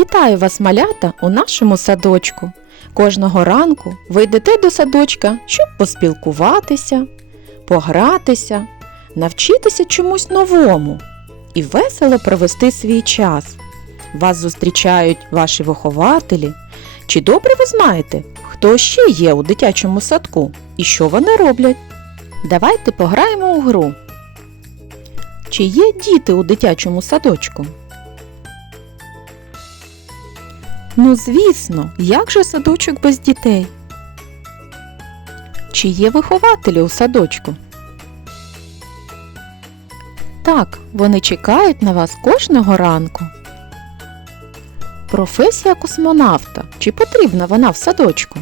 Вітаю вас, малята, у нашому садочку. Кожного ранку ви йдете до садочка, щоб поспілкуватися, погратися, навчитися чомусь новому і весело провести свій час. Вас зустрічають ваші вихователі. Чи добре ви знаєте, хто ще є у дитячому садку і що вони роблять? Давайте пограємо у гру. Чи є діти у дитячому садочку? Ну, звісно, як же садочок без дітей? Чи є вихователі у садочку? Так, вони чекають на вас кожного ранку. Професія космонавта. Чи потрібна вона в садочку?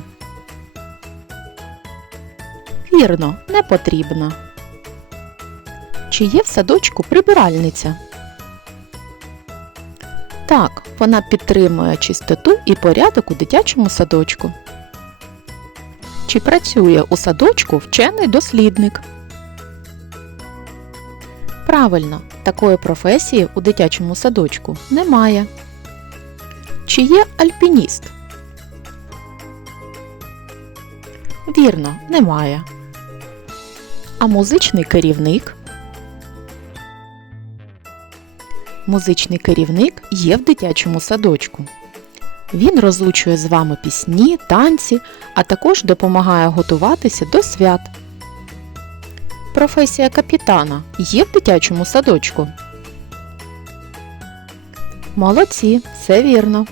Вірно, не потрібна. Чи є в садочку прибиральниця? Так, вона підтримує чистоту і порядок у дитячому садочку. Чи працює у садочку вчений дослідник? Правильно, такої професії у дитячому садочку немає. Чи є альпініст? Вірно, немає. А музичний керівник? Музичний керівник є в дитячому садочку. Він розучує з вами пісні, танці, а також допомагає готуватися до свят. Професія капітана є в дитячому садочку. Молодці, все вірно.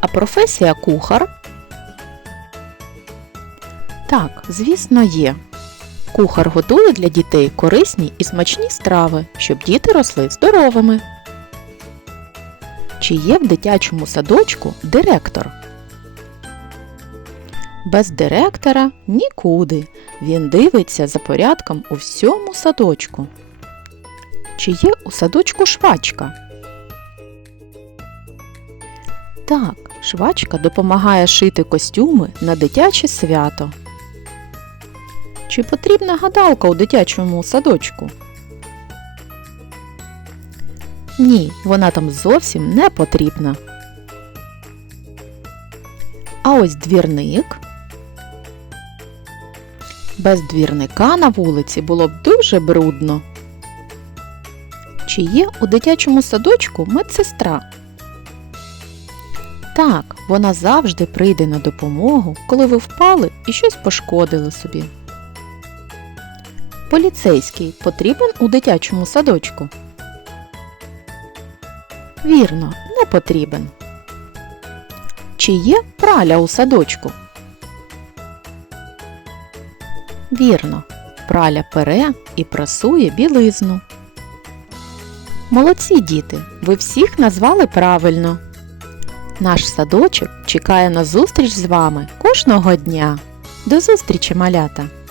А професія кухар? Так, звісно, є. Кухар готує для дітей корисні і смачні страви, щоб діти росли здоровими. Чи є в дитячому садочку директор? Без директора нікуди. Він дивиться за порядком у всьому садочку. Чи є у садочку швачка? Так, швачка допомагає шити костюми на дитяче свято. Чи потрібна гадалка у дитячому садочку? Ні, вона там зовсім не потрібна. А ось двірник. Без двірника на вулиці було б дуже брудно. Чи є у дитячому садочку медсестра? Так, вона завжди прийде на допомогу, коли ви впали і щось пошкодили собі. Поліцейський потрібен у дитячому садочку? Вірно, не потрібен. Чи є праля у садочку? Вірно, праля пере і прасує білизну. Молодці діти, ви всіх назвали правильно. Наш садочок чекає на зустріч з вами кожного дня. До зустрічі, малята!